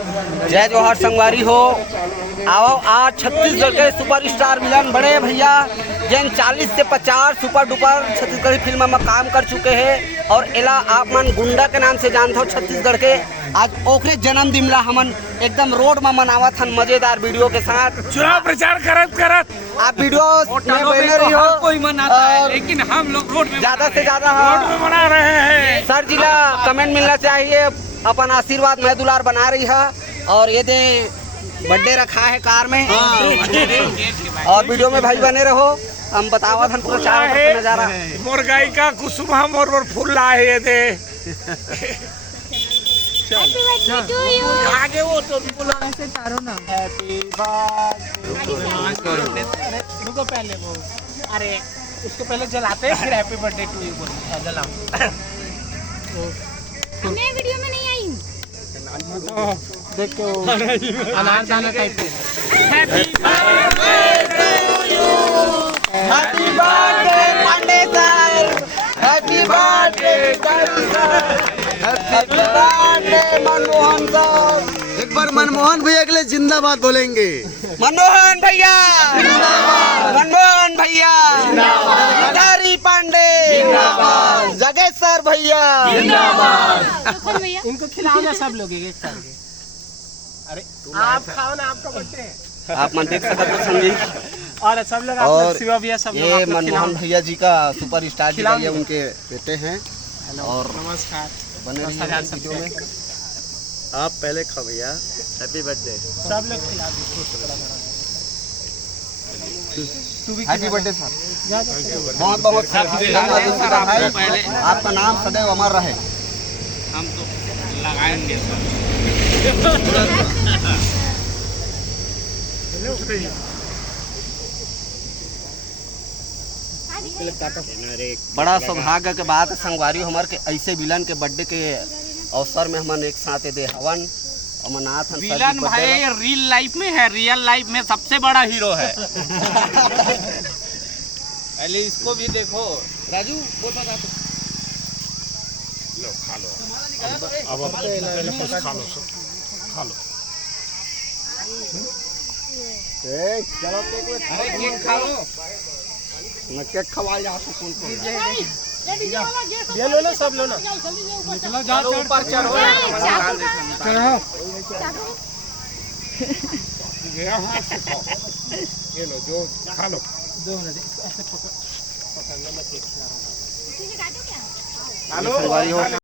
जय जोहर संगवारी हो। आओ आज छत्तीसगढ़ के सुपरस्टार मिलन बड़े भैया जिन 40 से 50 सुपर डुपर छत्तीसगढ़ी फिल्म में काम कर चुके हैं और एला आप मन गुंडा के नाम से जानते हो छत्तीसगढ़ के। आज ओकरे जन्मदिन ला हमन एकदम रोड में मनावत हन मजेदार वीडियो के साथ। चुनाव प्रचार करत करत आप वीडियो में बने रही हो, कोई मनाता है लेकिन हम लोग रोड में ज्यादा से ज्यादा रोड में मना रहे हैं। सर जी ला कमेंट मिलना चाहिए, अपन आशीर्वाद मैं दुलार बना रही है। और ये दे बर्थडे रखा है कार में और वीडियो में भाई बने रहो। हम बतावा था पूरा चारों नजारा। मोर गाय का कुसुम मोर फूल लाए दे आगे वो तो बोला ऐसे चारों ना हैप्पी बर्थडे। रुको पहले वो अरे उसको पहले जलाते हैं फिर हैप्पी बर्थडे टू यू बोल जलाओ। मैं वीडियो में नहीं आई हूँ। देखो अनारदाना टाइप के happy birthday Pandey sir, happy birthday sir, happy birthday Manmohan sir. एक बार मनमोहन भैया के लिए जिंदाबाद बोलेंगे। मनमोहन भैया जिंदाबाद, मनमोहन भैया जिंदाबाद, हरी पांडे जिंदाबाद, जगेश्वर भैया जिंदाबाद। इनको खिलाओ ना सब लोग एक साथ। अरे आप खाओ ना, आपका बर्थडे है। आप मन देख सकते हो संगीत। और सब लोग आप और शिवा भैया सब लोग ये आप लोग मनमोहन भैया जी का सुपर स्टार जी का खिलाओ ये उनके बेटे हैं। और नमस्कार बने रहिए 10,000 वीडियो में। आप पहले खाओ भैया, हैप्पी बर्थडे। सब लोग खिला दो। तू भी हैप्पी बर्थडे सर, जा बहुत बहुत धन्यवाद। आपका नाम सदैव अमर रहे। हम तो लगाएंगे बड़ा सौभाग्य के बात है संगवारी हमार के ऐसे विलन के बर्थडे के अवसर में हमन एक साथ दे हवन अमरनाथ विलन भाई रियल लाइफ में है, रियल लाइफ में सबसे बड़ा हीरो है। पहले इसको भी देखो राजू बोल बता तो। लो खा लो अब पहले कुछ खा लो खा लो। चलो अरे केक खा लो। मैं केक खवा जा सकूं तो। ये लो ना, सब लो ना। चलो जाओ ऊपर चढ़ो। यहाँ से खाओ, ये लो जो खा लो। 2 मिनट ऐसे पकड़ना मत केक खिला रहा हूँ। संगवारी हो